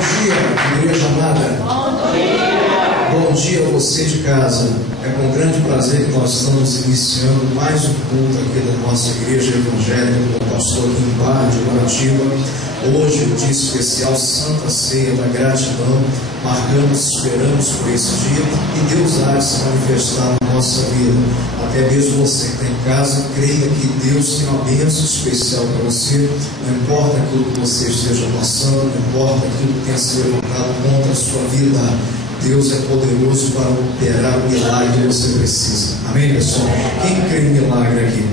dia, igreja amada. Bom dia. Bom dia a você de casa. É com grande prazer que nós estamos iniciando mais um culto aqui da nossa igreja evangélica com o pastor Limbar de Guaratiba. Hoje, o dia especial, Santa Ceia da Gratidão. Marcamos, esperamos por esse dia e Deus há de se manifestar na nossa vida. Até mesmo você que está em casa, creia que Deus tem uma bênção especial para você. Não importa aquilo que você esteja passando, não importa aquilo que tenha se levantado contra a sua vida, Deus é poderoso para operar o milagre que você precisa. Amém, pessoal? Quem crê em milagre aqui?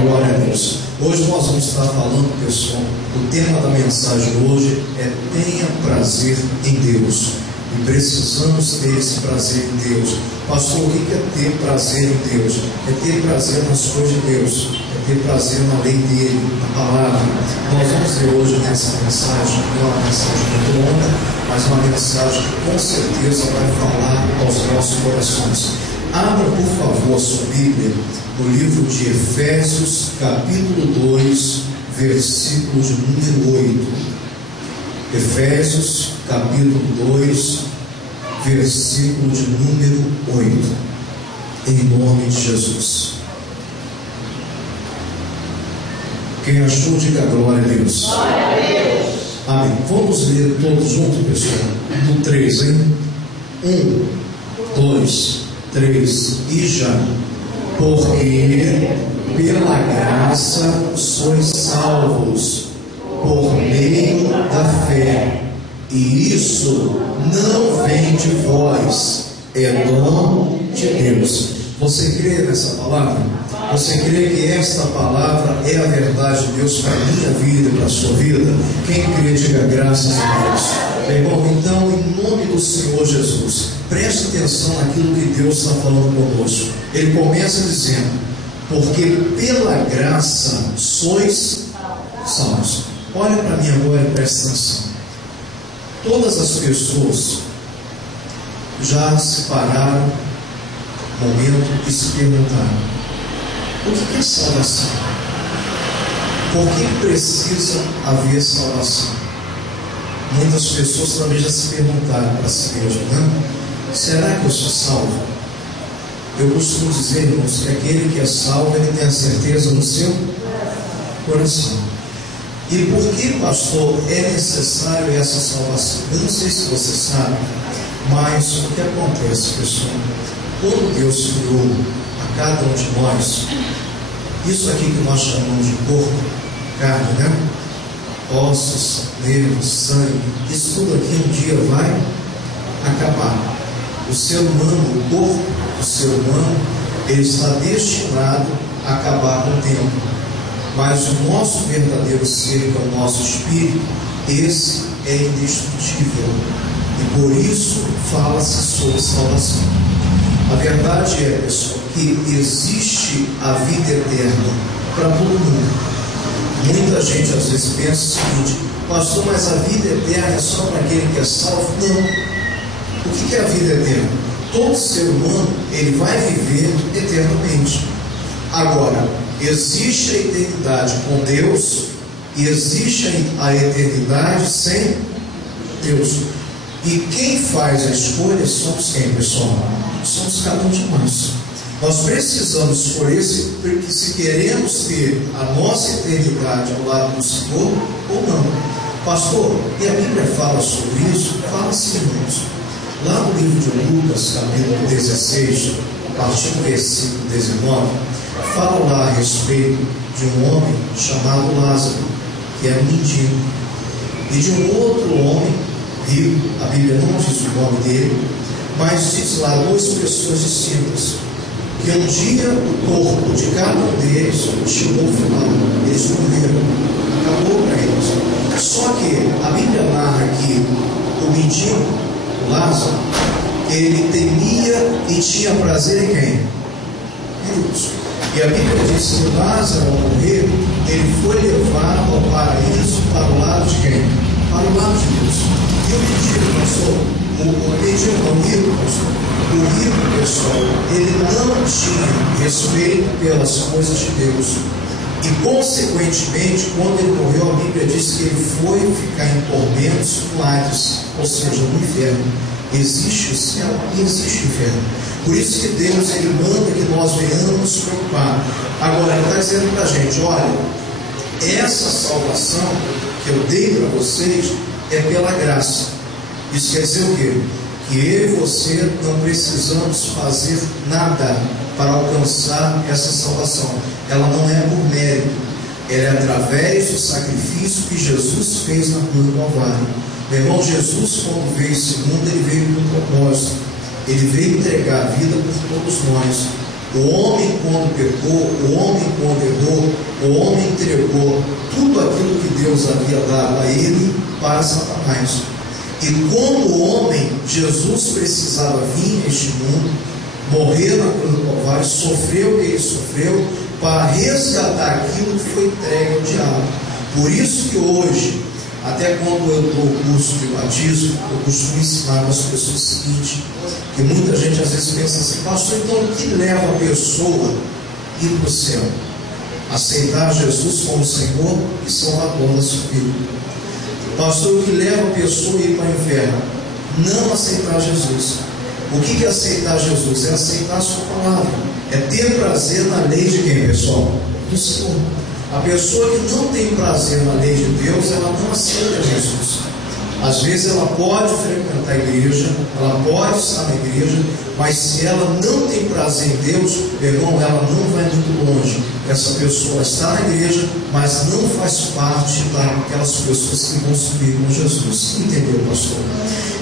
Glória a Deus. Hoje nós vamos estar falando, pessoal, o tema da mensagem hoje é tenha prazer em Deus. E precisamos ter esse prazer em Deus. Pastor, o que é ter prazer em Deus? É ter prazer nas coisas de Deus. É ter prazer na lei dele, na palavra. Nós vamos ver hoje nessa mensagem, não é uma mensagem muito longa, mas uma mensagem que com certeza vai falar aos nossos corações. Abra, por favor, a sua Bíblia no livro de Efésios, capítulo 2, versículo de número 8. Efésios, capítulo 2, versículo de número 8. Em nome de Jesus. Quem achou, diga glória a Deus. Glória a Deus. Amém. Vamos ler todos juntos, pessoal. No 3, hein? 1, 2, 3 e já. Porque pela graça sois salvos por meio da fé, e isso não vem de vós, é dom de Deus. Você crê nessa palavra? Você crê que esta palavra é a verdade de Deus para a minha vida e para a sua vida? Quem crê, diga graças a Deus. Bem, bom, então, em nome do Senhor Jesus, preste atenção naquilo que Deus está falando conosco. Ele começa dizendo: porque pela graça sois salvos. Olha para mim agora e preste atenção. Todas as pessoas já se pararam um momento e se perguntaram: o que é salvação? Por que precisa haver salvação? Muitas pessoas também já se perguntaram para si mesmas, né? Será que eu sou salvo? Eu costumo dizer, irmãos, que aquele que é salvo, ele tem a certeza no seu coração. E por que, pastor, é necessário essa salvação? Eu não sei se você sabe, mas o que acontece, pessoal? Quando Deus criou a cada um de nós, isso aqui que nós chamamos de corpo, carne, né? Ossos, nervos, sangue, isso tudo aqui um dia vai acabar. O ser humano, o corpo do ser humano, ele está destinado a acabar com o tempo. Mas o nosso verdadeiro ser, que é o nosso espírito, esse é indestrutível. E por isso fala-se sobre salvação. A verdade é, pessoal, que existe a vida eterna para todo mundo. Muita gente às vezes pensa o seguinte: pastor, mas a vida eterna é só para aquele que é salvo? Não. O que é a vida eterna? Todo ser humano, ele vai viver eternamente. Agora, existe a eternidade com Deus e existe a eternidade sem Deus. E quem faz a escolha somos quem, pessoal? Somos cada um de nós. Nós precisamos escolher se queremos ter a nossa eternidade ao lado do Senhor ou não. Pastor, e a Bíblia fala sobre isso? Fala sim, irmãos. Lá no livro de Lucas, capítulo 16, a partir do versículo 19, fala lá a respeito de um homem chamado Lázaro, que era um mendigo, e de um outro homem rico. A Bíblia não diz o nome dele, mas diz lá duas pessoas distintas, que um dia o corpo de cada um deles chegou ao final, eles morreram, acabou para eles. Só que a Bíblia narra que o mendigo, o Lázaro, ele temia e tinha prazer em quem? Em Deus. E a Bíblia diz que Lázaro, ao morrer, ele foi levado ao paraíso para o lado de quem? Para o lado de Deus. E o mendigo, pastor? O mendigo não, o rico, pastor? O rico, pessoal, ele não tinha respeito pelas coisas de Deus. E consequentemente, quando ele morreu, a Bíblia diz que ele foi ficar em tormentos no Hades, ou seja, no inferno. Existe o céu e existe o inferno. Por isso que Deus, ele manda que nós venhamos nos preocupar. Agora, ele está dizendo para a gente: olha, essa salvação que eu dei para vocês é pela graça. Isso quer dizer o quê? Que eu e você não precisamos fazer nada para alcançar essa salvação. Ela não é por mérito, ela é através do sacrifício que Jesus fez na cruz do Calvário. Meu irmão, Jesus, quando veio esse mundo, ele veio com um propósito. Ele veio entregar a vida por todos nós. O homem, quando pecou, o homem, quando errou, o homem entregou tudo aquilo que Deus havia dado a ele para Satanás. E como homem, Jesus precisava vir a este mundo, morrer na cruz do Calvário, sofreu o que ele sofreu, para resgatar aquilo que foi entregue ao diabo. Por isso que hoje, até quando eu dou o curso de batismo, eu costumo ensinar para as pessoas o seguinte, que muita gente às vezes pensa assim: pastor, então o que leva a pessoa a ir para o céu? Aceitar Jesus como Senhor e Salvador da sua vida. Pastor, o que leva a pessoa a ir para o inferno? Não aceitar Jesus. O que é aceitar Jesus? É aceitar a sua palavra, é ter prazer na lei de quem, pessoal? Do Senhor. A pessoa que não tem prazer na lei de Deus, ela não aceita Jesus. Às vezes ela pode frequentar a igreja, ela pode estar na igreja, mas se ela não tem prazer em Deus, meu irmão, ela não vai muito longe. Essa pessoa está na igreja, mas não faz parte daquelas pessoas que vão subir com Jesus. Entendeu, pastor?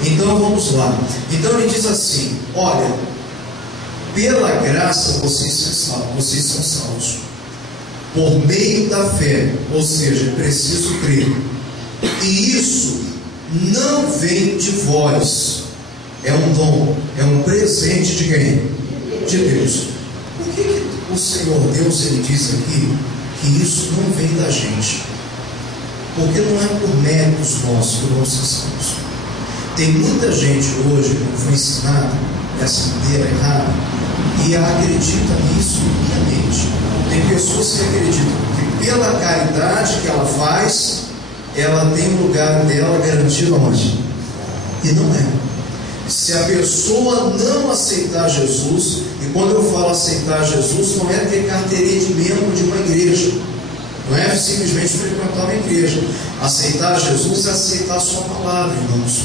Então vamos lá. Então ele diz assim: olha, pela graça vocês são salvos, por meio da fé, ou seja, preciso crer. E isso não vem de vós, é um dom, é um presente de quem? De Deus. Por que o Senhor Deus, ele diz aqui que isso não vem da gente? Porque não é por méritos nossos que nós somos. Tem muita gente hoje que foi ensinada dessa maneira errada e acredita nisso piamente. Tem pessoas que acreditam que pela caridade que ela faz, ela tem o lugar dela garantido aonde? E não é. Se a pessoa não aceitar Jesus, e quando eu falo aceitar Jesus, não é ter carteirinha de membro de uma igreja, não é simplesmente frequentar uma igreja. Aceitar Jesus é aceitar a sua palavra, irmãos.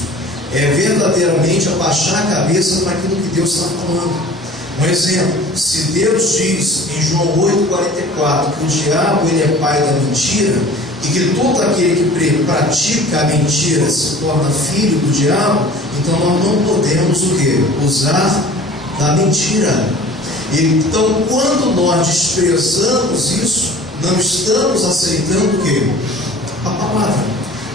É verdadeiramente abaixar a cabeça para aquilo que Deus está falando. Um exemplo: se Deus diz em João 8,44 que o diabo ele é pai da mentira, e que todo aquele que pratica a mentira se torna filho do diabo, então nós não podemos o quê? Usar da mentira. Então, quando nós desprezamos isso, não estamos aceitando o quê? A palavra.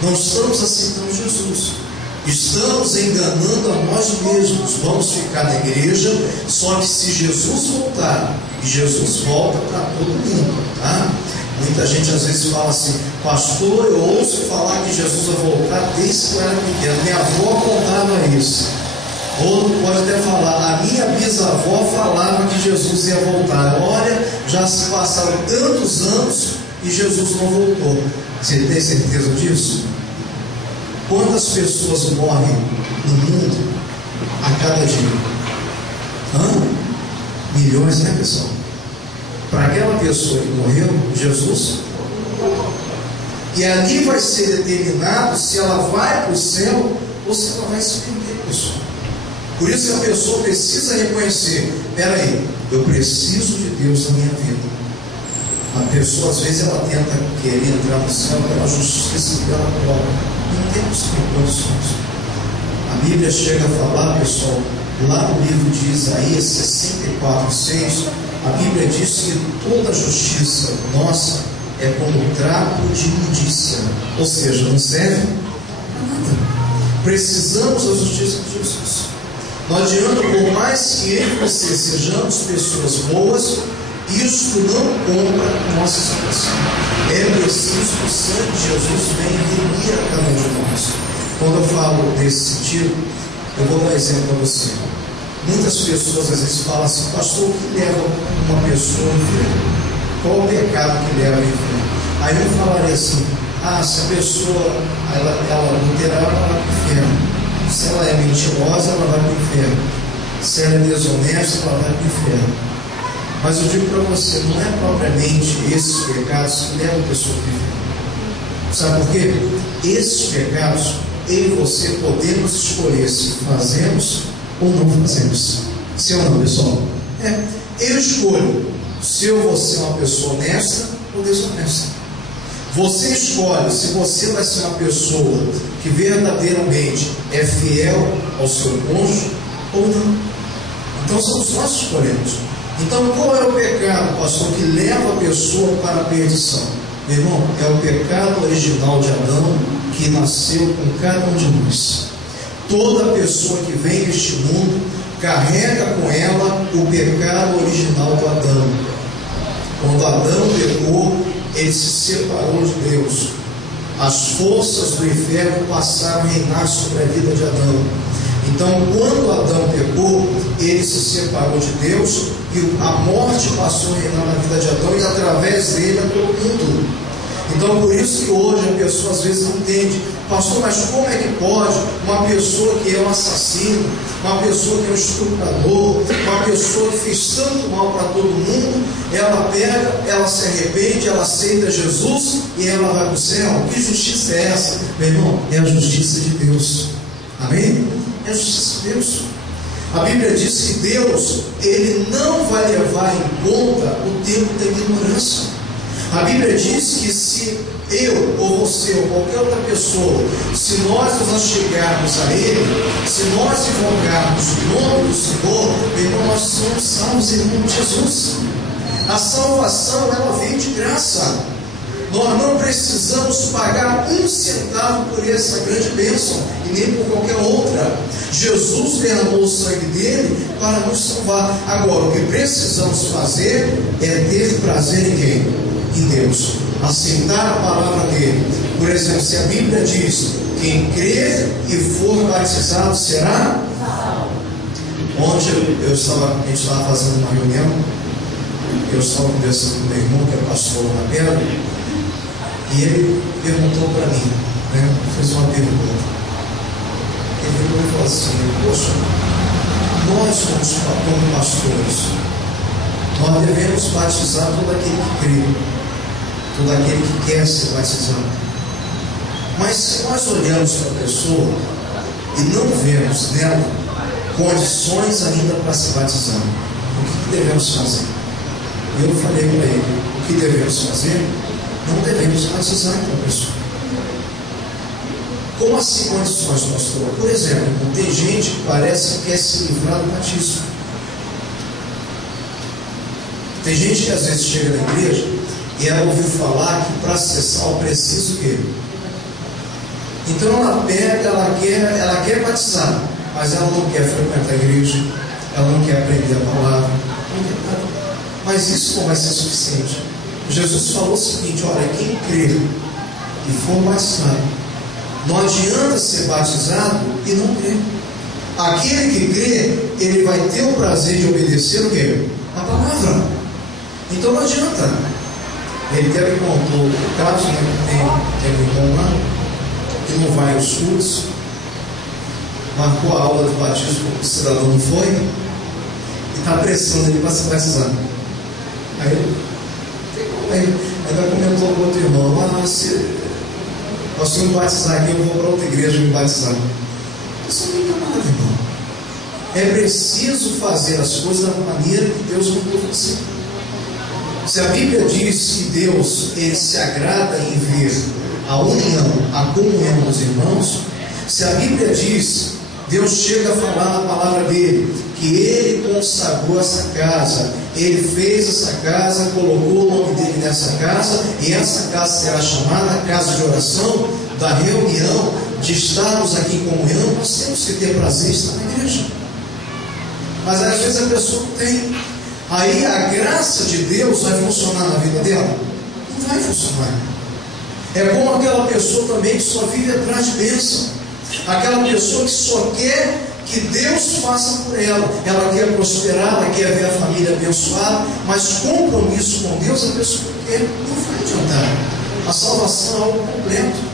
Não estamos aceitando Jesus. Estamos enganando a nós mesmos. Vamos ficar na igreja, só que se Jesus voltar, e Jesus volta para todo mundo, tá? Muita gente às vezes fala assim: pastor, eu ouço falar que Jesus vai voltar desde que eu era pequeno. Minha avó contava isso. Ou pode até falar: a minha bisavó falava que Jesus ia voltar. Olha, já se passaram tantos anos e Jesus não voltou. Você tem certeza disso? Quantas pessoas morrem no mundo a cada dia? Milhões, né, pessoal? Para aquela pessoa que morreu, Jesus, e ali vai ser determinado se ela vai para o céu ou se ela vai se perder, pessoal. Por isso que a pessoa precisa reconhecer: peraí, eu preciso de Deus na minha vida. A pessoa às vezes ela tenta querer entrar no céu pela justiça dela própria. Não temos condições. A Bíblia chega a falar, pessoal, lá no livro de Isaías 64:6, a Bíblia diz que toda a justiça nossa é como trapo de imundícia, ou seja, não serve nada. Precisamos da justiça de Jesus. Não adianta, por mais que eu e você sejamos pessoas boas, isto não compra a nossa situação. É preciso que o sangue de Jesus venha remir a cada um de nós. Quando eu falo desse sentido, eu vou dar um exemplo para você. Muitas pessoas às vezes falam assim: pastor, o que leva uma pessoa ao inferno? qual o pecado que leva ao inferno? Aí eu falaria assim: se a pessoa ela adulterar, ela vai para o inferno. Se ela é mentirosa, ela vai para o inferno. Se ela é desonesta, ela vai para o inferno. Mas eu digo para você, não é propriamente esses pecados que levam a pessoa para o inferno. Sabe por quê? Esses pecados, eu e você podemos escolher se fazemos ou não fazemos. Sim ou não, pessoal? Eu escolho se eu vou ser uma pessoa honesta ou desonesta. Você escolhe se você vai ser uma pessoa que verdadeiramente é fiel ao seu cônjuge ou não. Então somos nós que escolhemos. Então qual é o pecado, pastor, que leva a pessoa para a perdição? Meu irmão, é o pecado original de Adão que nasceu com cada um de nós. Toda pessoa que vem neste mundo carrega com ela o pecado original do Adão. Quando Adão pecou, ele se separou de Deus. As forças do inferno passaram a reinar sobre a vida de Adão. Então, quando Adão pecou, ele se separou de Deus e a morte passou a reinar na vida de Adão e através dele a todo mundo. Então, por isso que hoje a pessoa às vezes não entende: pastor, mas como é que pode uma pessoa que é um assassino, uma pessoa que é um estuprador, uma pessoa que fez tanto mal para todo mundo, ela pega, ela se arrepende, ela aceita Jesus e ela vai para o céu? Que justiça é essa? Meu irmão, é a justiça de Deus. Amém? É a justiça de Deus. A Bíblia diz que Deus, Ele não vai levar em conta o tempo da ignorância. A Bíblia diz que se eu, ou você, ou qualquer outra pessoa, se nós nos achegarmos a Ele, se nós invocarmos o nome do Senhor, meu irmão, nós somos salvos em nome de Jesus. A salvação, ela vem de graça. Nós não precisamos pagar um centavo por essa grande bênção, e nem por qualquer outra. Jesus derramou o sangue dele para nos salvar. Agora, o que precisamos fazer é ter prazer em quem? Em Deus. Aceitar a palavra dele. Por exemplo, se a Bíblia diz: quem crer e for batizado será salvo. Ontem a gente estava fazendo uma reunião, eu estava conversando com meu irmão, que é pastor na Pedra, e ele perguntou para mim, fez uma pergunta. Ele falou assim: poxa, nós como pastores, nós devemos batizar todo aquele que crê, todo aquele que quer ser batizado. Mas se nós olhamos para a pessoa e não vemos nela condições ainda para se batizar, o que devemos fazer? Eu falei para ele: o que devemos fazer? Não devemos batizar aquela pessoa. Como assim condições, pastor? Por exemplo, tem gente que parece que quer se livrar do batismo. Tem gente que às vezes chega na igreja e ela ouviu falar que para ser salvo precisa o quê? Então ela pega, ela quer batizar, mas ela não quer frequentar a igreja, ela não quer aprender a palavra, não quer nada. Mas isso não vai ser suficiente. Jesus falou o seguinte: olha, quem crer e for batizado, não adianta ser batizado e não crer. Aquele que crê, ele vai ter o prazer de obedecer o quê? A palavra. Então não adianta. Ele até me contou o caso, tem um irmão lá que não vai aos cursos, marcou a aula de batismo, o cidadão não foi, e está apressando ele para se batizar. Aí ela comentou com outro irmão: se nós me batizar aqui, eu vou para outra igreja me batizar. Isso não é nada, irmão. É preciso fazer as coisas da maneira que Deus mandou você. Se a Bíblia diz que Deus, Ele se agrada em ver a união, a comunhão dos irmãos, se a Bíblia diz, Deus chega a falar na palavra dele, que Ele consagrou essa casa, Ele fez essa casa, colocou o nome dele nessa casa, e essa casa será chamada casa de oração, da reunião, de estarmos aqui em comunhão. Nós temos que ter prazer em estar na igreja. Mas às vezes a pessoa não tem. Aí a graça de Deus vai funcionar na vida dela? Não vai funcionar. É como aquela pessoa também que só vive atrás de bênção. Aquela pessoa que só quer que Deus faça por ela. Ela quer prosperar, ela quer ver a família abençoada, mas compromisso com Deus a pessoa quer, não vai adiantar. A salvação é algo completo.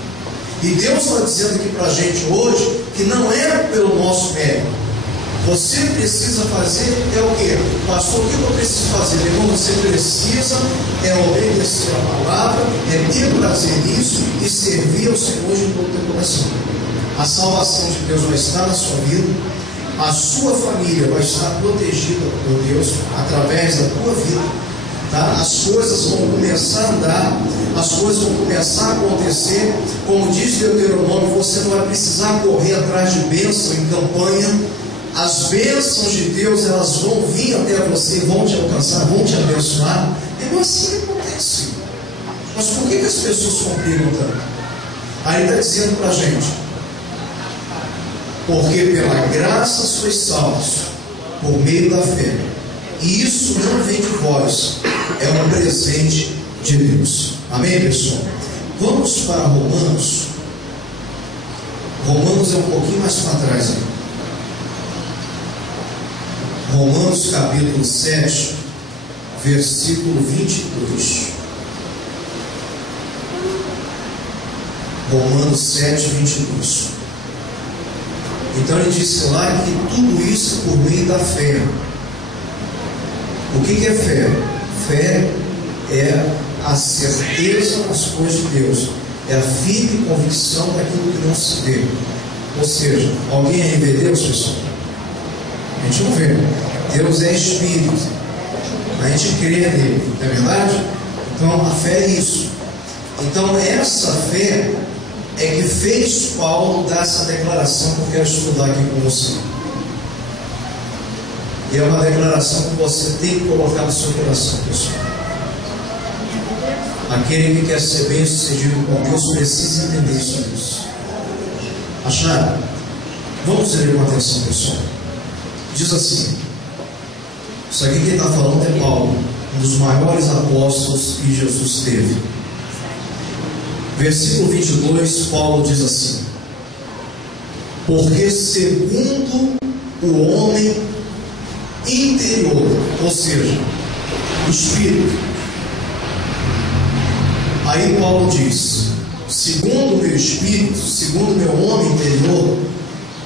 E Deus está dizendo aqui para a gente hoje que não é pelo nosso mérito. Você precisa fazer é o quê? Pastor, o que eu preciso fazer? Irmão, você precisa obedecer a palavra, ter prazer nisso e servir ao Senhor de todo o teu coração. A salvação de Deus vai estar na sua vida, a sua família vai estar protegida por Deus através da tua vida, tá? As coisas vão começar a andar, as coisas vão começar a acontecer. Como diz Deuteronômio, você não vai precisar correr atrás de bênção em campanha. As bênçãos de Deus, elas vão vir até você, vão te alcançar, vão te abençoar. É assim que acontece. Mas por que as pessoas complicam tanto? Aí está dizendo para a gente: porque pela graça sois salvos, por meio da fé. E isso não vem de vós, é um presente de Deus. Amém, pessoal? Vamos para Romanos. Romanos é um pouquinho mais para trás aí. Romanos capítulo 7, versículo 22. Romanos 7, 22. Então ele disse lá que tudo isso é por meio da fé. O que é fé? Fé é a certeza das coisas de Deus, é a firme convicção daquilo que não se vê. Ou seja, alguém aí vê Deus, pessoal? A gente não vê. Deus é Espírito, a gente crê nele, não é verdade? Então a fé é isso. Então essa fé é que fez Paulo dar essa declaração que eu quero estudar aqui com você. E é uma declaração que você tem que colocar no seu coração, pessoal. Aquele que quer ser bem sucedido com Deus precisa entender isso. Acharam? Vamos ler com atenção, pessoal. Diz assim: isso aqui que ele está falando é Paulo, um dos maiores apóstolos que Jesus teve. Versículo 22, Paulo diz assim: porque segundo o homem interior, ou seja, o Espírito. Aí Paulo diz: segundo o meu Espírito, segundo o meu homem interior,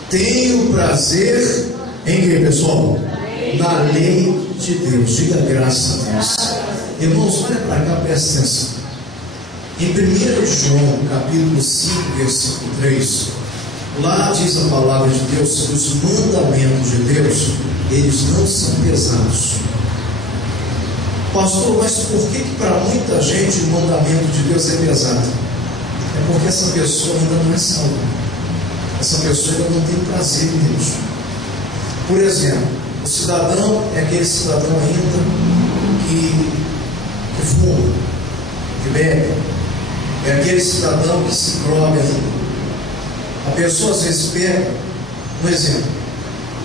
tenho prazer em que, pessoal? Na lei de Deus. Diga graças a Deus. Irmãos, olha para cá, presta atenção. Em 1 João, capítulo 5, versículo 3, lá diz a palavra de Deus que os mandamentos de Deus, eles não são pesados. Pastor, mas por que para muita gente o mandamento de Deus é pesado? É porque essa pessoa ainda não é salva. Essa pessoa ainda não tem prazer em Deus. Por exemplo, o cidadão é aquele cidadão ainda que fuma, que bebe. É aquele cidadão que se droga ainda. A pessoa às vezes pega, um exemplo,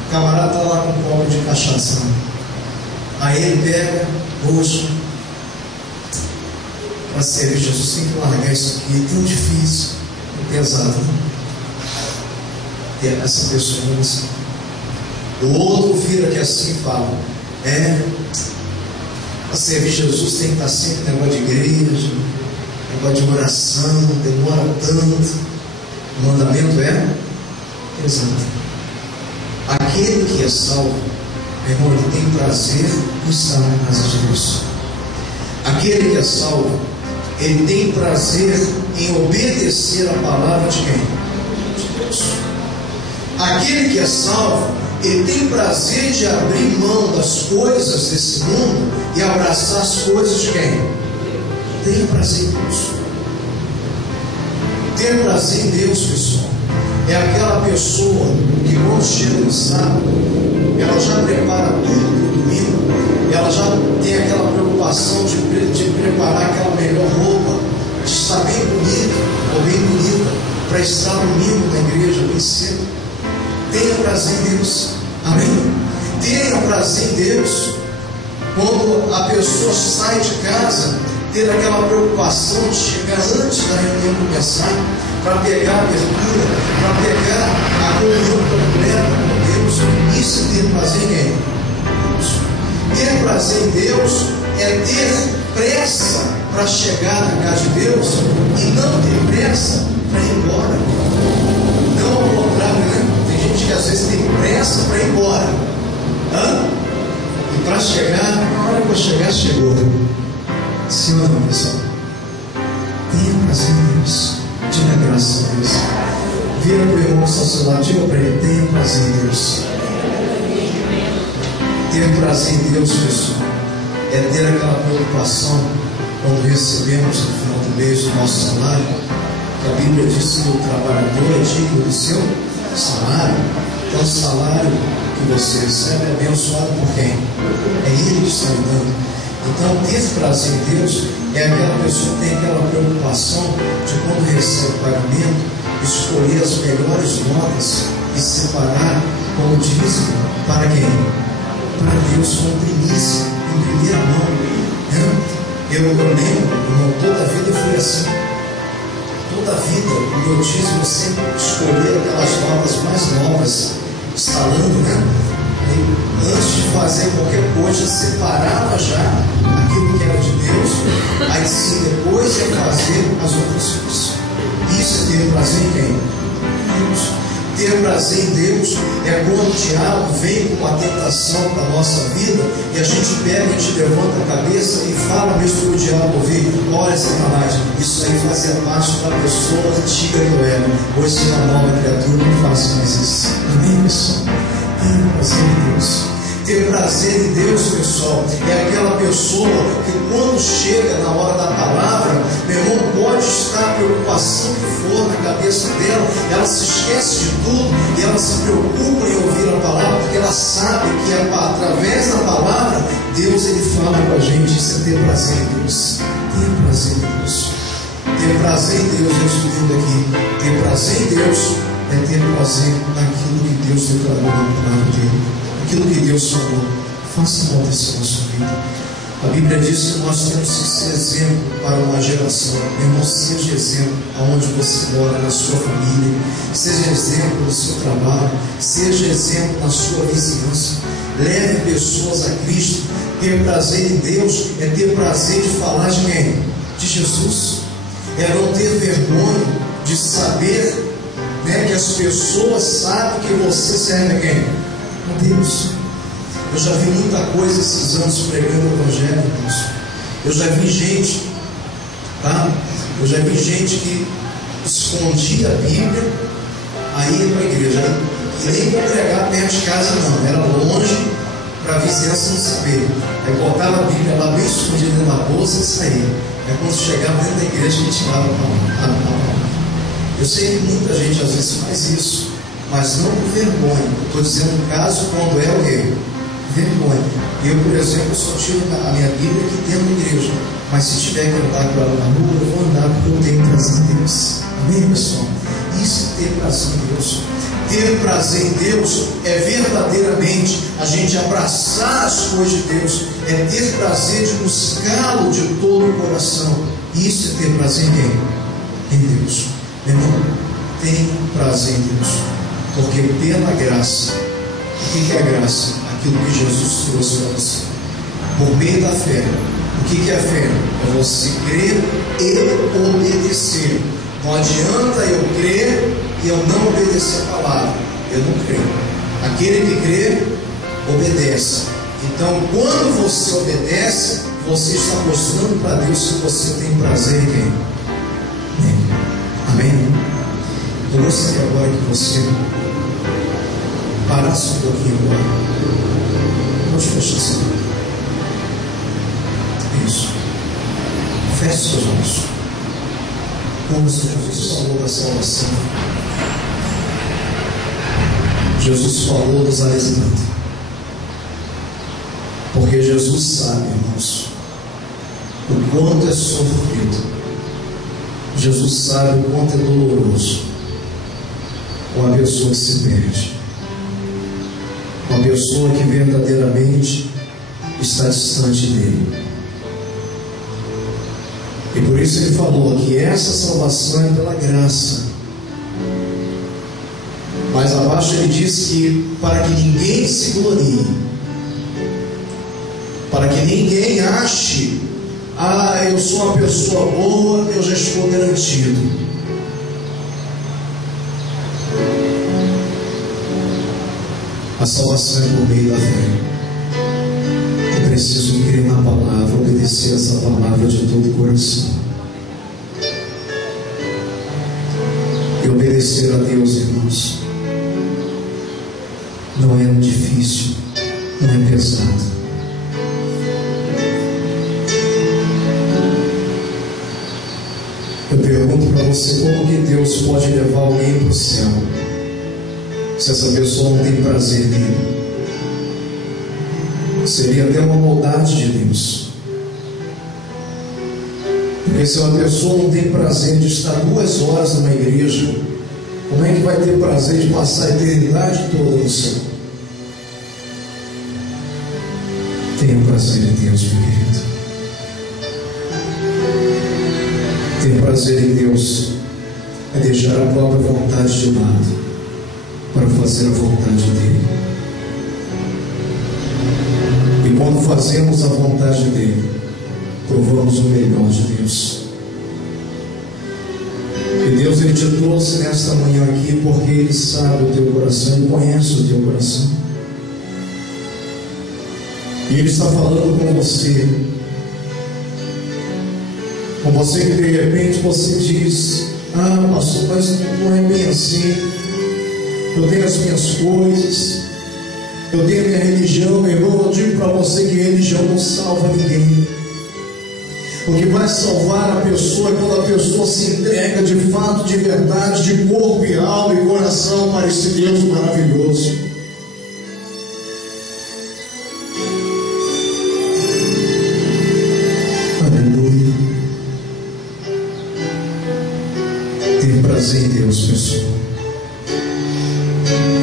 o camarada está lá com um copo de cachaça. Aí ele pega, poxa, para servir Jesus tem que largar isso aqui, é tão difícil, é pesado. E essa pessoa não sabe. O outro vira que assim fala: para servir Jesus tem que estar sempre negócio de igreja, negócio de oração, demora tanto. O mandamento é pesado. Aquele que é salvo, meu irmão, ele tem prazer em estar na casa de Deus. Aquele que é salvo, ele tem prazer em obedecer a palavra de quem? De Deus. Aquele que é salvo, ele tem prazer de abrir mão das coisas desse mundo e abraçar as coisas de quem? Tem prazer em Deus. Ter prazer em Deus, pessoal, é aquela pessoa que quando chega no sábado, ela já prepara tudo para o domingo, ela já tem aquela preocupação de preparar aquela melhor roupa, de estar bem bonita ou bem bonita, para estar domingo na igreja bem cedo. Tenha prazer em Deus. Amém? Tenha prazer em Deus. Quando a pessoa sai de casa, ter aquela preocupação de chegar antes da reunião começar, para pegar a abertura, para pegar a comunhão completa com Deus. Isso é ter prazer em quem? Deus. Ter prazer em Deus é ter pressa para chegar na casa de Deus e não ter pressa para ir embora. Não ao contrário, né? Tem gente que às vezes tem pressa para ir embora. E para chegar, na hora que eu chegar, chegou. Sim ou não, pessoal? Tenha prazer em Deus. Diga graças a Deus. Vira para o irmão ao seu lado, diga para ele: tenha prazer em Deus. Ter prazer em Deus, pessoal, é ter aquela preocupação quando recebemos no final do mês o nosso salário, que a Bíblia diz que o trabalhador é digno do seu salário. Então o salário que você recebe é abençoado por quem? É Ele que está dando. Então ter prazer em Deus é aquela pessoa que tem aquela preocupação de quando recebe o pagamento, escolher as melhores notas e separar como dízimo para quem? Para Deus, como primícia, em primeira mão. Eu lembro, irmão, toda a vida foi assim. Toda a vida, o meu dízimo sempre escolher aquelas notas mais novas, instalando, né? E antes de fazer qualquer coisa, separava já aquilo que era de Deus, aí sim depois ia fazer as outras coisas. Isso é ter prazer em quem? Deus. Ter prazer em Deus é quando o diabo vem com uma tentação para a nossa vida e a gente pega, a gente levanta a cabeça e fala mesmo para o diabo ouvir: olha, Satanás, isso aí fazia parte da pessoa antiga que eu era, hoje sou uma nova criatura, não faço mais isso. Amém, pessoal? Ter prazer em Deus. Ter prazer em Deus, pessoal, é aquela pessoa que quando chega na hora da palavra, meu irmão, pode estar a preocupação que for na cabeça dela, ela se esquece de tudo e ela se preocupa em ouvir a palavra, porque ela sabe que através da palavra, Deus ele fala com a gente. Isso é ter prazer em Deus. Ter prazer em Deus. Ter prazer em Deus, eu estou vendo aqui. Ter prazer em Deus é ter prazer naquilo que Deus declarou na palavra dele. Aquilo que Deus falou, faça acontecer na sua vida. A Bíblia diz que nós temos que ser exemplo para uma geração. Meu irmão, seja exemplo aonde você mora, na sua família, seja exemplo no seu trabalho, seja exemplo na sua vizinhança. Leve pessoas a Cristo. Ter prazer em Deus é ter prazer de falar de quem? De Jesus. É não ter vergonha de saber, né, que as pessoas sabem que você serve a quem? A Deus. Eu já vi muita coisa esses anos pregando o Evangelho, Deus. Eu já vi gente, tá? Eu já vi gente que escondia a Bíblia, aí ia para a igreja, e nem para pregar perto de casa não, era longe, para a vizinhança não saber. Aí botava a Bíblia lá bem escondida dentro da bolsa e saía. Aí quando chegava dentro da igreja, a gente tirava a palavra. Eu sei que muita gente às vezes faz isso, mas não por vergonha. Estou dizendo um caso quando é o quê? Vergonha. Eu, por exemplo, só tiro a minha Bíblia aqui dentro da igreja, mas se tiver que andar com ela na rua, eu vou andar porque eu tenho prazer em Deus. Amém, pessoal? Isso é ter prazer em Deus. Ter prazer em Deus é verdadeiramente a gente abraçar as coisas de Deus, é ter prazer de buscá-lo de todo o coração. Isso é ter prazer em quem? Em Deus. Meu irmão, tem prazer em Deus, porque pela graça, o que é a graça? Aquilo que Jesus trouxe para você, por meio da fé. O que é a fé? É você crer e obedecer. Não adianta eu crer e eu não obedecer a palavra. Eu não creio. Aquele que crê, obedece. Então, quando você obedece, você está mostrando para Deus que você tem prazer em quem? Nele. Amém? Eu gostaria agora que você parasse um pouquinho agora. Pode fechar seu olho. Isso. Feche seus olhos. Como Jesus falou da salvação, Jesus falou dos Alexandres, porque Jesus sabe, irmãos, o quanto é sofrido. Jesus sabe o quanto é doloroso uma pessoa que se perde, uma pessoa que verdadeiramente está distante dele. E por isso ele falou que essa salvação é pela graça. Mais abaixo ele diz que para que ninguém se glorie, para que ninguém ache, eu sou uma pessoa boa, eu já estou garantido. A salvação é por meio da fé. Eu preciso crer na palavra, obedecer essa palavra de todo o coração. E obedecer a Deus, irmãos, não é difícil, não é pesado. Eu pergunto para você, como que Deus pode levar alguém para o céu se essa pessoa não tem prazer nele? Seria até uma maldade de Deus. Porque se uma pessoa não tem prazer de estar 2 horas numa igreja, como é que vai ter prazer de passar a eternidade toda no céu? Tenha prazer em Deus, meu querido. Ter prazer em Deus é deixar a própria vontade de lado para fazer a vontade dele. E quando fazemos a vontade dele, provamos o melhor de Deus. E Deus, ele te trouxe nesta manhã aqui porque ele sabe o teu coração, ele conhece o teu coração. E ele está falando com você. Com você que de repente você diz: pastor, mas não é bem assim. Eu tenho as minhas coisas, eu tenho a minha religião. Meu irmão, eu digo para você que religião não salva ninguém. O que vai salvar a pessoa é quando a pessoa se entrega de fato, de verdade, de corpo e alma e coração para esse Deus maravilhoso. Aleluia. Ter prazer em Deus, pessoal,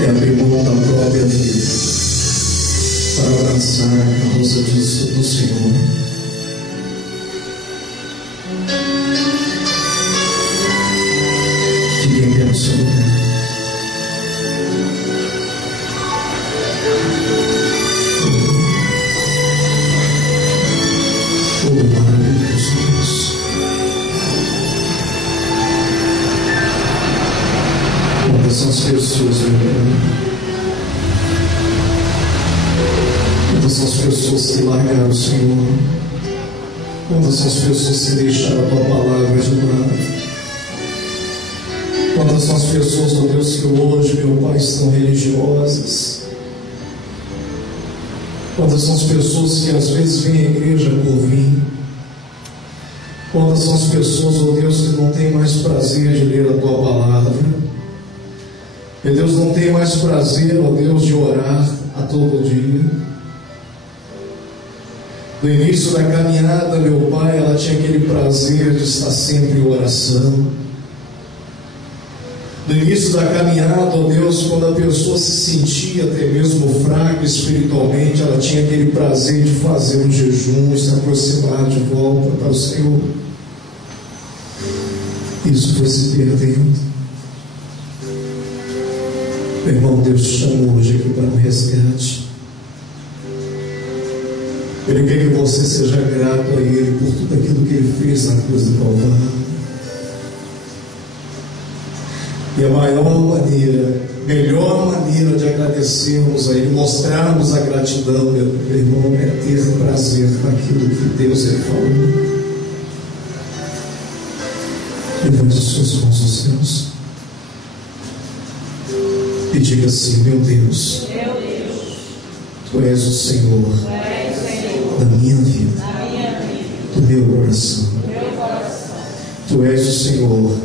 é abrir mão da própria vida para abraçar a causa do Senhor. Fiquem pé no seu lugar. Maravilhoso Deus. Quantas são as pessoas, quantas são as pessoas que largaram o Senhor? Quantas são as pessoas que deixaram a tua palavra de lado? Quantas são as pessoas, ó Deus, que hoje, meu Pai, estão religiosas? Quantas são as pessoas que às vezes vêm à igreja por vir? Quantas são as pessoas, ó Deus, que não têm mais prazer de ler a tua palavra? Meu Deus, não tem mais prazer, ó Deus, de orar a todo dia. No início da caminhada, meu Pai, ela tinha aquele prazer de estar sempre em oração. No início da caminhada, ó Deus, quando a pessoa se sentia até mesmo fraca espiritualmente, ela tinha aquele prazer de fazer um jejum e se aproximar de volta para o Senhor. Isso foi se perdendo. Meu irmão, Deus te chamou hoje aqui para um resgate. Ele quer que você seja grato a Ele por tudo aquilo que Ele fez na cruz do Calvário. E a melhor maneira de agradecermos a Ele, mostrarmos a gratidão, meu irmão, é ter prazer naquilo que Deus Ele falou. Levante os seus mãos aos céus e diga assim: meu Deus, Tu és o Senhor da minha vida, do meu coração. Tu és o Senhor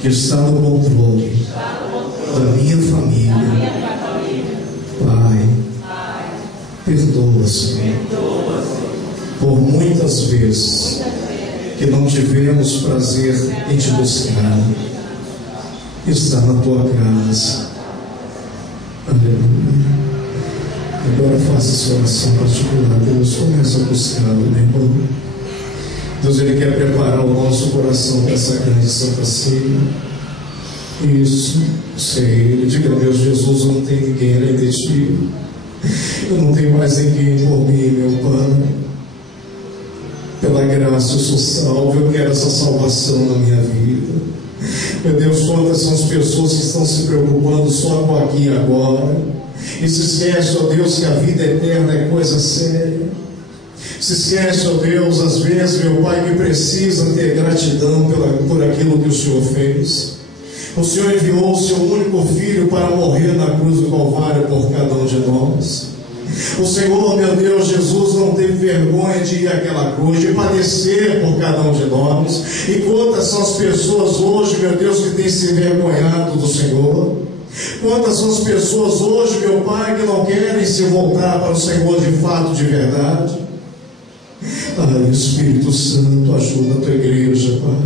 que está no controle da minha família. Pai, perdoa, Senhor, por muitas vezes que não tivemos prazer em Te buscar. Está na Tua casa. Aleluia. Agora faça sua oração particular. Deus, começa a buscá-lo, meu irmão. Deus, Ele quer preparar o nosso coração para essa grande Santa Ceia. Isso, sei. Diga a Deus: Jesus, eu não tenho ninguém além de ti. Eu não tenho mais ninguém por mim, meu Pai. Pela graça eu sou salvo. Eu quero essa salvação na minha vida. Meu Deus, quantas são as pessoas que estão se preocupando só com aqui e agora, e se esquece, ó Deus, que a vida eterna é coisa séria. Se esquece, ó Deus, às vezes, meu Pai, que precisa ter gratidão por aquilo que o Senhor fez. O Senhor enviou o seu único Filho para morrer na cruz do Calvário por cada um de nós. O Senhor, meu Deus, Jesus não teve vergonha de ir àquela cruz, de padecer por cada um de nós. E quantas são as pessoas hoje, meu Deus, que têm se envergonhado do Senhor? Quantas são as pessoas hoje, meu Pai, que não querem se voltar para o Senhor de fato, de verdade? Espírito Santo, ajuda a tua igreja, Pai.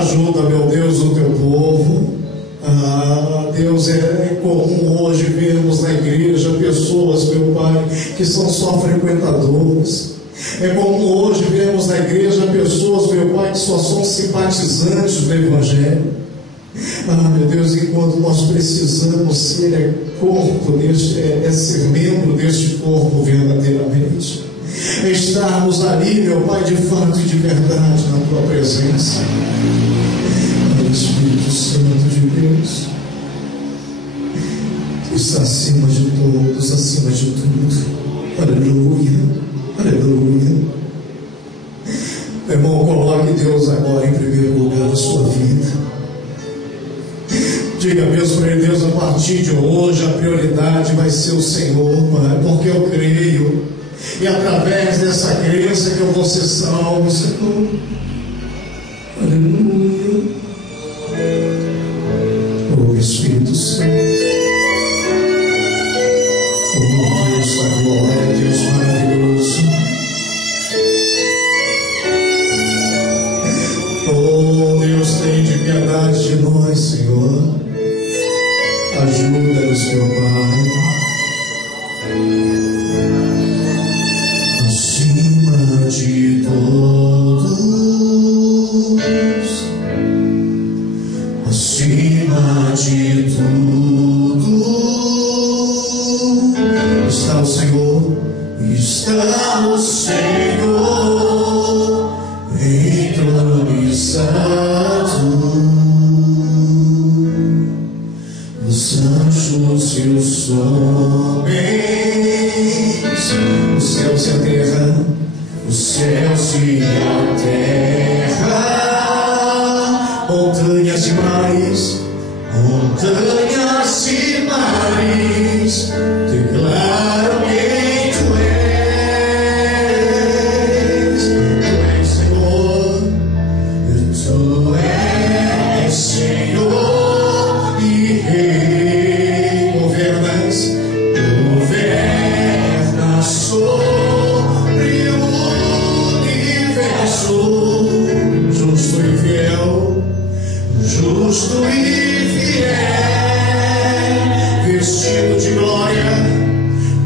Ajuda, meu Deus, o teu povo. Deus, é comum hoje vermos na igreja pessoas, meu Pai, que são só frequentadores. É comum hoje vermos na igreja pessoas, meu Pai, que só são simpatizantes do Evangelho. Meu Deus, enquanto nós precisamos ser corpo ser membro deste corpo verdadeiramente, estarmos ali, meu Pai, de fato e de verdade na tua presença. Espírito Santo de Deus, que está acima de todos, acima de tudo. Aleluia, aleluia. Meu irmão, coloque Deus agora em primeiro lugar na sua vida. Diga mesmo para ele: Deus, a partir de hoje a prioridade vai ser o Senhor, Pai, porque eu creio, e através dessa crença que eu vou ser salvo, Senhor. Aleluia. Oh Espírito Santo, oh Deus da glória, Deus maravilhoso. Oh Deus, tem de piedade de nós, Senhor. Ajuda-nos, meu Pai. Acima de todos, acima de tudo, está o Senhor, está o Senhor, entronizado. Os anjos e os homens, os céus e a terra, os céus e a terra, montanhas e mares, montanhas e mares, declaram quem tu és. Tu és Senhor, tu és Senhor e Rei. Governas sobre o universo, justo e fiel, justo e fiel, vestido de glória,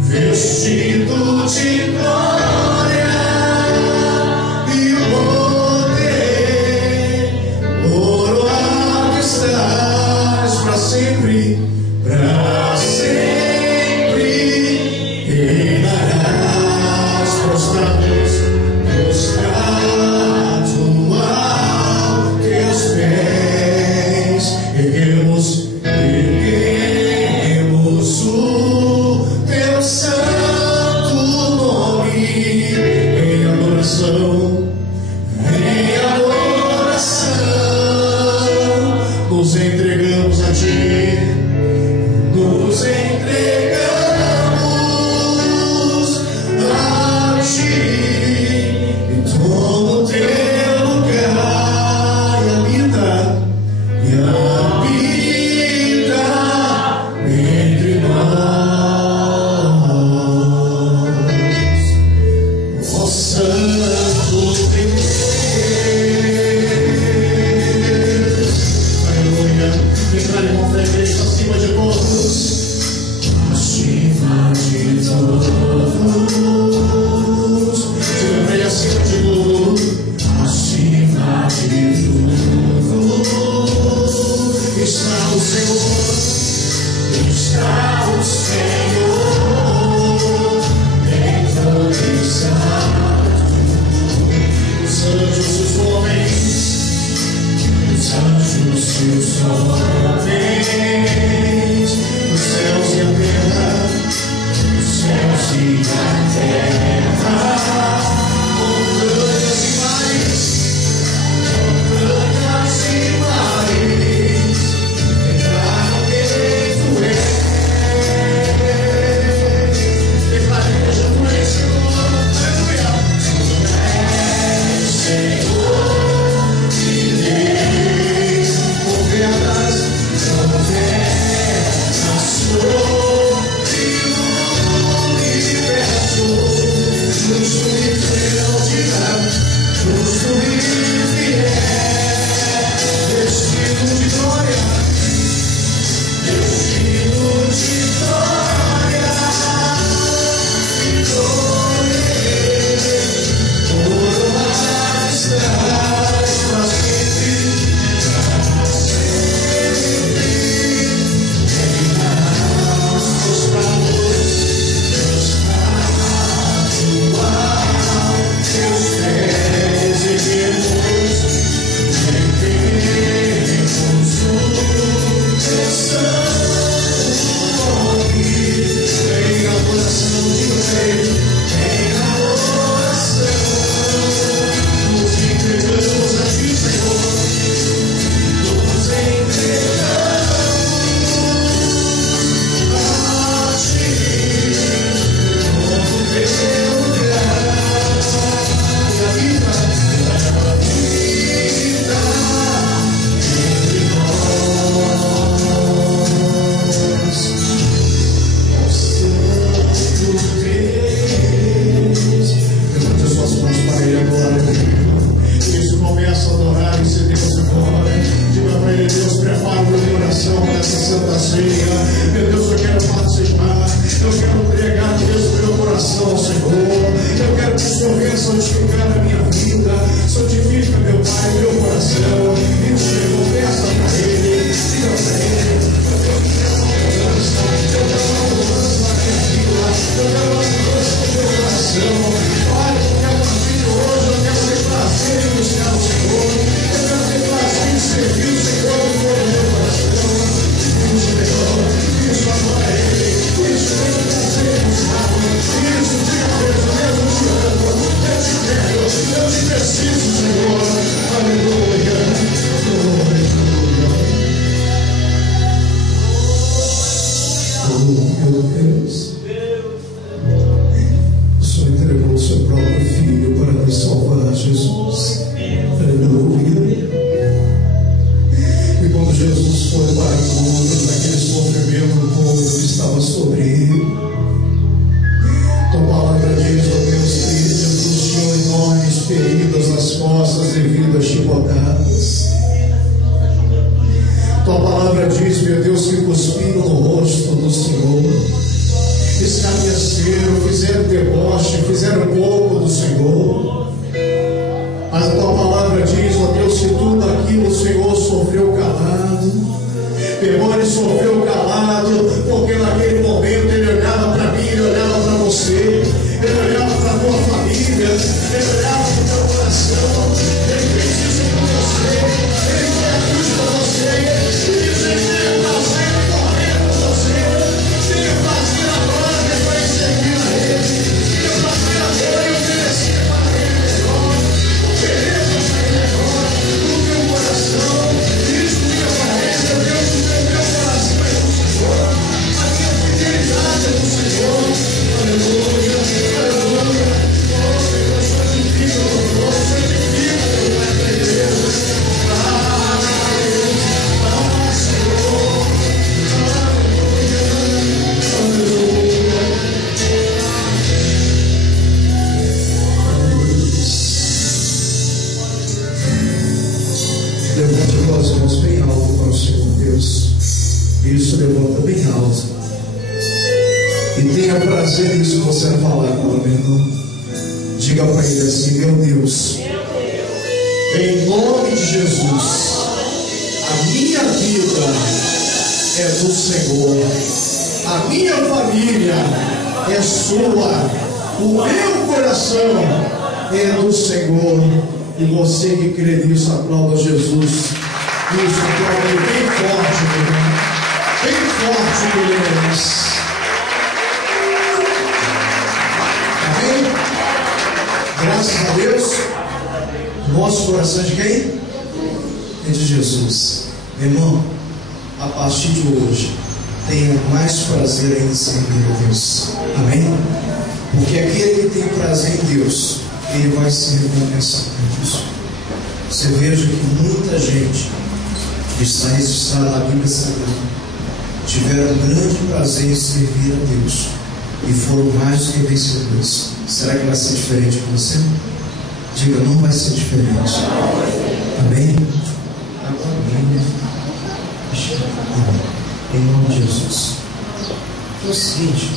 vestido de glória e poder, ouro alto estás para sempre, para sempre reinarás prostrados aos teus pés. Erguemos o teu santo nome em adoração, nos entregamos a ti, nos entregamos a ti, e toma o teu lugar e habita entre nós, ó Santo Deus. Aleluia. Declare com fé. está o Senhor, está o Senhor, dentro de santo. Os anjos, os homens, os anjos e os homens, os céus e a terra, os céus e a terra, montanhas e mares, declaram que tu és. Declaremos a tua Senhor, aleluia. Tu és Senhor e Deus, governas sobre o universo, nos fiel, nos fiel, destino de glória, destino de glória, e glória, coroas para sempre, reinarás para Deus, teus pés erguemos, erguemos o teu santo nome, em adoração de Rei, em adoração, nos entregamos a ti, Senhor, nos entregamos a ti, como teu lugar, e a vida entre nós, ó Santo Deus. Levante as suas mãos para Ele agora. Isso, começa a adorar esse Deus agora. Diga para Ele: Deus, prepara o meu coração para essa santa ceia. Meu Deus, eu quero participar. Eu quero entregar, Deus, o meu coração ao Senhor. Eu quero que o Senhor venha santificar a minha vida. Santifica, meu Pai, meu coração. Isso, confessa para Ele. Diga para Ele: eu quero uma mudança. Eu quero uma mudança na minha vida. Eu quero uma mudança no meu coração. Pai, eu quero uma vida hoje. Eu quero ter prazer em buscar o Senhor. Eu quero ter prazer em servir o Senhor com todo o meu coração. Isso, Senhor. Isso, agora é Ele. Isso, eu tenho prazer em buscá-lo. Isso, diga a Deus: eu te amo. Eu te quero. Eu te preciso, Senhor. Aleluia. Oh, meu Deus. O Senhor entregou o seu próprio Filho para nos salvar, Jesus. Aleluia. E quando Jesus foi para a cruz, naquele sofrimento todo que estava sobre ele, tua palavra diz, ó Deus, que Jesus tinha enormes feridas nas costas devido às chicotadas. Tua palavra diz, meu Deus, que cuspiram no rosto do Senhor, escarneceram, fizeram deboche, fizeram pouco do Senhor. Mas a tua palavra diz, ó Deus, que tudo aquilo o Senhor sofreu calado. Pegou e sofreu calado, porque naquele momento Ele olhava para mim, Ele olhava para você, Ele olhava para a tua família, Ele olhava para o teu coração. Ele fez isso com você, Ele foi a cruz para você, Ele disse: eu tenho prazer em morrer por você, tenho prazer agora depois de servir a Ele, tenho prazer agora em oferecer para Ele melhor, ofereça para Ele agora o teu coração. Isso fica para Ele, meu Deus, o meu coração é do Senhor, a minha fidelidade é do Senhor. Aleluia, aleluia. Oh, Senhor, santifica o teu nome, santifica o teu Pai da igreja. Senhor, aleluia, aleluia. Levante as mãos bem alto para o Senhor Deus. Isso, levanta bem alto. E tenha prazer nisso que você vai falar agora, meu irmão. Diga para Ele assim: meu Deus, em nome de Jesus, a minha minha vida é do Senhor, a minha família é sua, o meu coração é do Senhor. E você que crê nisso, aplauda Jesus. Isso, aplauda Ele bem forte, bem forte que Ele merece. Amém? Graças a Deus. Nosso coração é de quem? É de Jesus. Meu irmão, a partir de hoje, tenha mais prazer em servir a Deus. Amém? Porque aquele que tem prazer em Deus, ele vai ser recompensado por isso. Você veja que muita gente que está registrada na Bíblia Sagrada tiveram grande prazer em servir a Deus e foram mais do que vencedores. Será que vai ser diferente com você? Diga, não vai ser diferente. Amém? Amém. Em nome de Jesus. É o seguinte,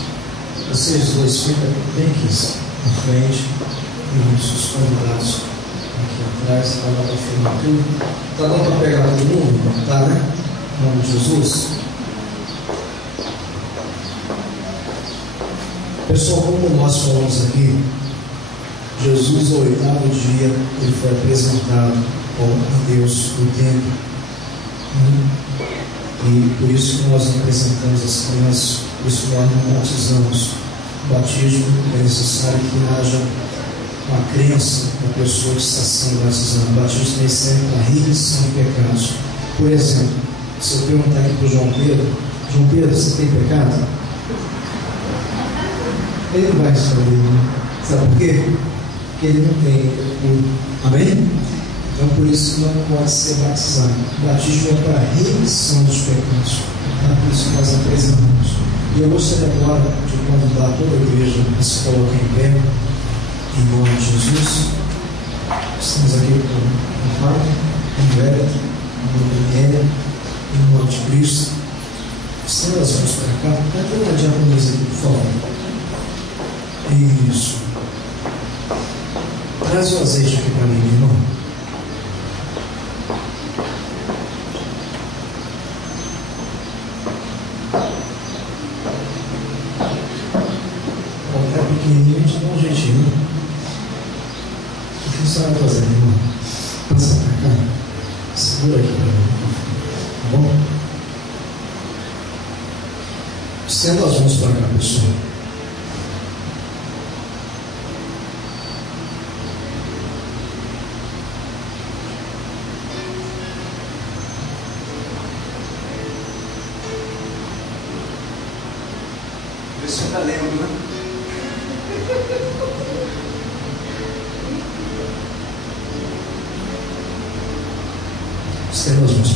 vocês dois ficam bem aqui na frente, e os convidados aqui atrás, está lá para filmar tudo. Está dando para pegar todo mundo? Tá, né? Em nome de Jesus. Pessoal, como nós falamos aqui, Jesus, ao 8º dia, ele foi apresentado a Deus no templo. E por isso que nós apresentamos as crianças, por isso que nós não batizamos. O batismo é necessário que haja uma crença na pessoa que está sendo batizada. O batismo nem serve para remissão de pecados. Por exemplo, se eu perguntar aqui para o João Pedro, você tem pecado? Ele não vai responder, né? Sabe por quê? Porque ele não tem. Amém? Então por isso que não pode ser batizado. O batismo é para remissão dos pecados. Tá? Por isso que nós apresentamos. E eu gostaria agora de convidar toda a igreja a se colocar em pé, em nome de Jesus. Estamos aqui com o Pai, com o Beto, com o Daniel, em nome de Cristo. Estenda as mãos para cá. Cadê uma diaconisa aqui, por favor? Isso. Traz o azeite aqui para mim, meu irmão. É pequenininho, a gente dá um jeitinho. O que você vai fazer, meu irmão? Passa para cá. Segura aqui para mim. Tá bom? Estenda as mãos para cá, pessoal. Você ainda lembra, né? Estenda as mãos.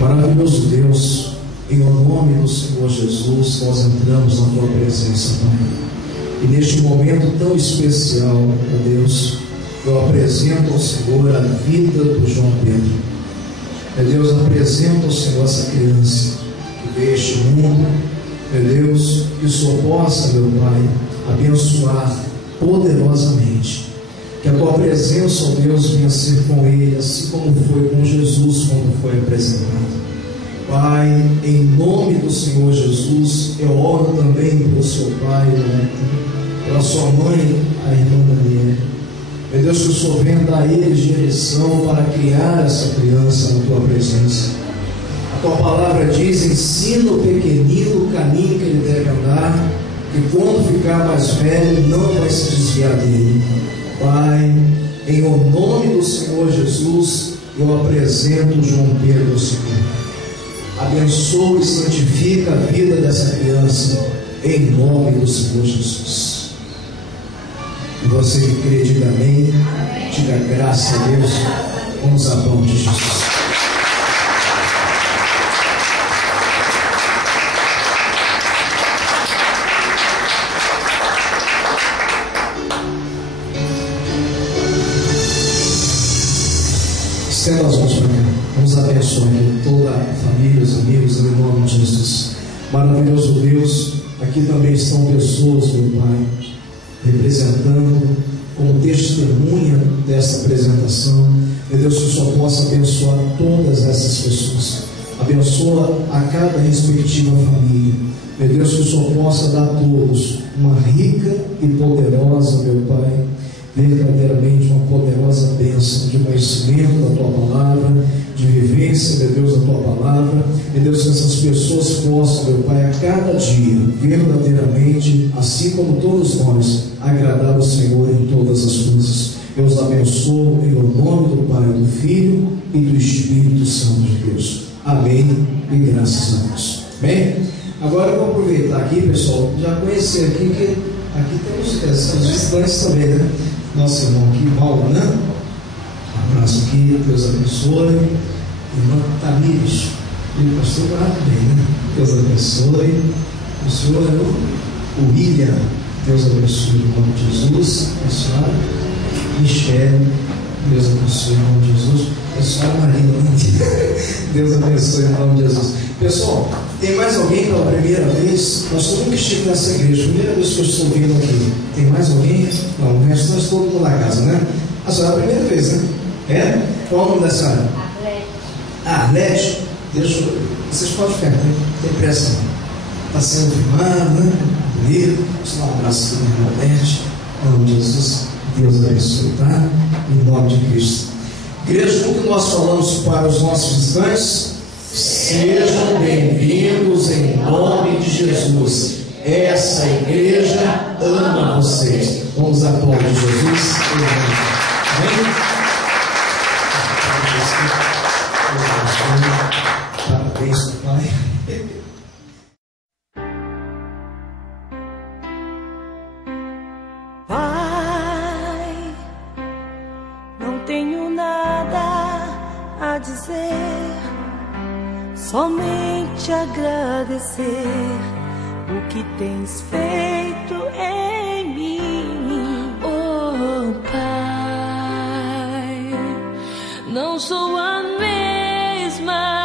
Maravilhoso Deus, em nome do Senhor Jesus, nós entramos na Tua presença, Pai. E neste momento tão especial, ó Deus, eu apresento ao Senhor a vida do João Pedro. Meu Deus, apresento ao Senhor essa criança que veio a este mundo. Meu Deus, que o Senhor possa, meu Pai, abençoar poderosamente. Que a Tua presença, ó Deus, venha ser com ele, assim como foi com Jesus quando foi apresentado. Pai, em nome do Senhor Jesus, eu oro também pelo seu pai, pela sua mãe, a irmã Daniela. Meu Deus, que o Senhor venha dar a eles direção para criar essa criança na Tua presença. A Tua palavra diz: ensina o pequenino o caminho que ele deve andar, e quando ficar mais velho não vai se desviar dele. Pai, em nome do Senhor Jesus, eu apresento o João Pedro ao Senhor. Abençoa e santifica a vida dessa criança, em nome do Senhor Jesus. E você que crê, diga amém, diga graças a Deus. Vamos aplaudir Jesus. Estenda as mãos para cá. Vamos abençoar toda a família, os amigos, em nome de Jesus. Maravilhoso Deus, aqui também estão pessoas, meu Pai, representando como testemunha dessa apresentação. Meu Deus, que o Senhor possa abençoar todas Abençoa a cada respectiva família. Meu Deus, que o Senhor possa dar a todos uma rica e poderosa, meu Pai, verdadeiramente uma poderosa bênção de conhecimento da Tua Palavra, de vivência, meu Deus, da Tua Palavra. Meu Deus, que essas pessoas possam, meu Pai, a cada dia, verdadeiramente, assim como todos nós, agradar o Senhor em todas as coisas. Eu os abençoo em nome do Pai, do Filho e do Espírito Santo de Deus. Amém e graças a Deus. Bem, agora eu vou aproveitar aqui, pessoal, já conhecer aqui, que aqui temos essas visitantes também, né? Nosso irmão aqui, Paulo, né? Um abraço aqui, Deus abençoe. Irmã Tamires, e o pastor Barato bem, né? Deus abençoe. O senhor é o William, Deus abençoe em nome de Jesus. A senhora Michele, Deus abençoe em nome de Jesus. A senhora Marina, Deus abençoe em nome de Jesus. Pessoal, tem mais alguém pela primeira vez? Nós nunca estive nessa igreja, primeira vez que eu estou vindo aqui. Tem mais alguém? Não, o resto nós todo mundo na casa, né? A senhora é a primeira vez, né? É? Qual é o nome da senhora? Arlete. Deixa eu... Vocês podem ficar, tem pressa não. Está sendo filmado, né? Bonito. Deixa eu dar um abraço aqui na Arlete. Em nome de Jesus, Deus abençoe, tá? Em nome de Cristo. Igreja, como nós falamos para os nossos visitantes, sejam bem-vindos em nome de Jesus. Essa igreja ama vocês. Vamos aplaudir Jesus. Amém? Parabéns, Pai. Pai, não tenho nada a dizer, somente agradecer o que tens feito em mim. Oh, Pai, não sou a mesma,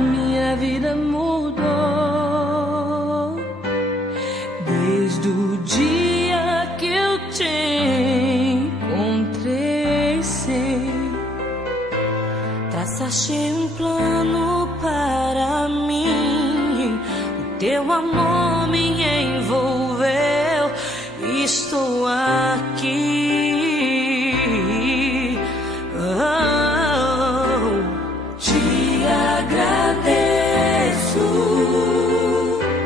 minha vida mudou desde o dia que eu te encontrei. Sei, traçaste um plano para mim, o teu amor me envolveu. Estou aqui, te agradeço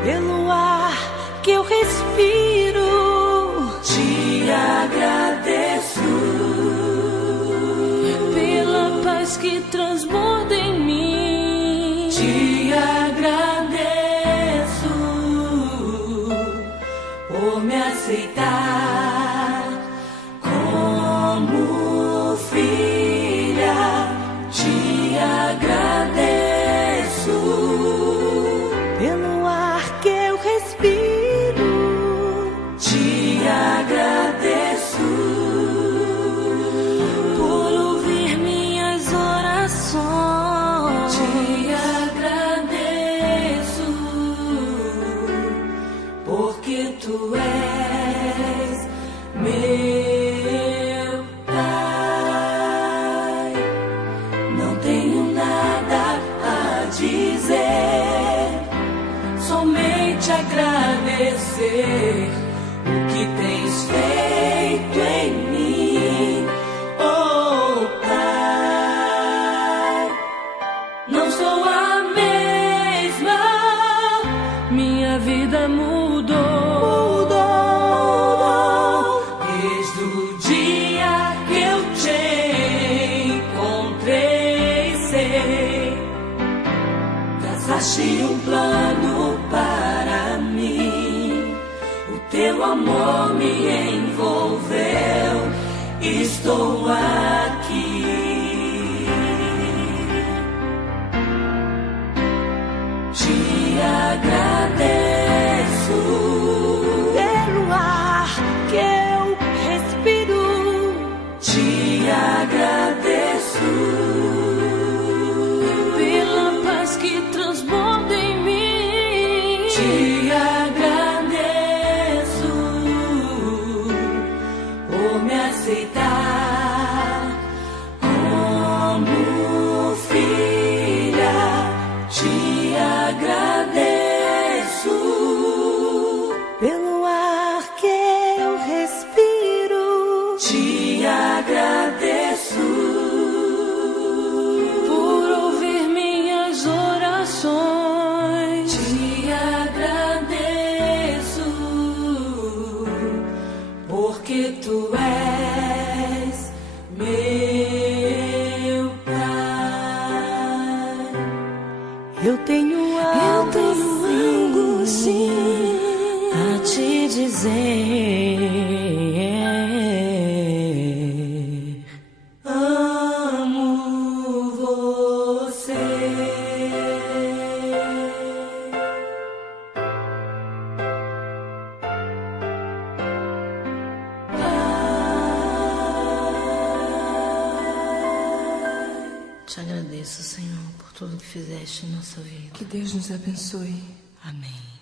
pelo ar que eu respiro, te agradeço pela paz que transborda em mim, te agradeço por me aceitar como filha, te agradeço pelo ar que eu respiro, te agradeço por ouvir minhas orações, te agradeço porque tu és meu Pai. Não tenho nada a dizer, somente agradecer o que tens feito em mim. Oh, Pai, não sou a mesma, minha vida mudou. Desde o dia que eu te encontrei, sei, traçaste um plano para mim, o teu amor me envolveu. Estou aqui, te agradeço pelo ar que eu respiro, te agradeço pela paz que transborda em mim, te agradeço por me aceitar como filha, Eu tenho algo sim a te dizer. Amo você. Te agradeço, Senhor, por tudo que fizeste em nossa vida. Que Deus nos abençoe. Amém.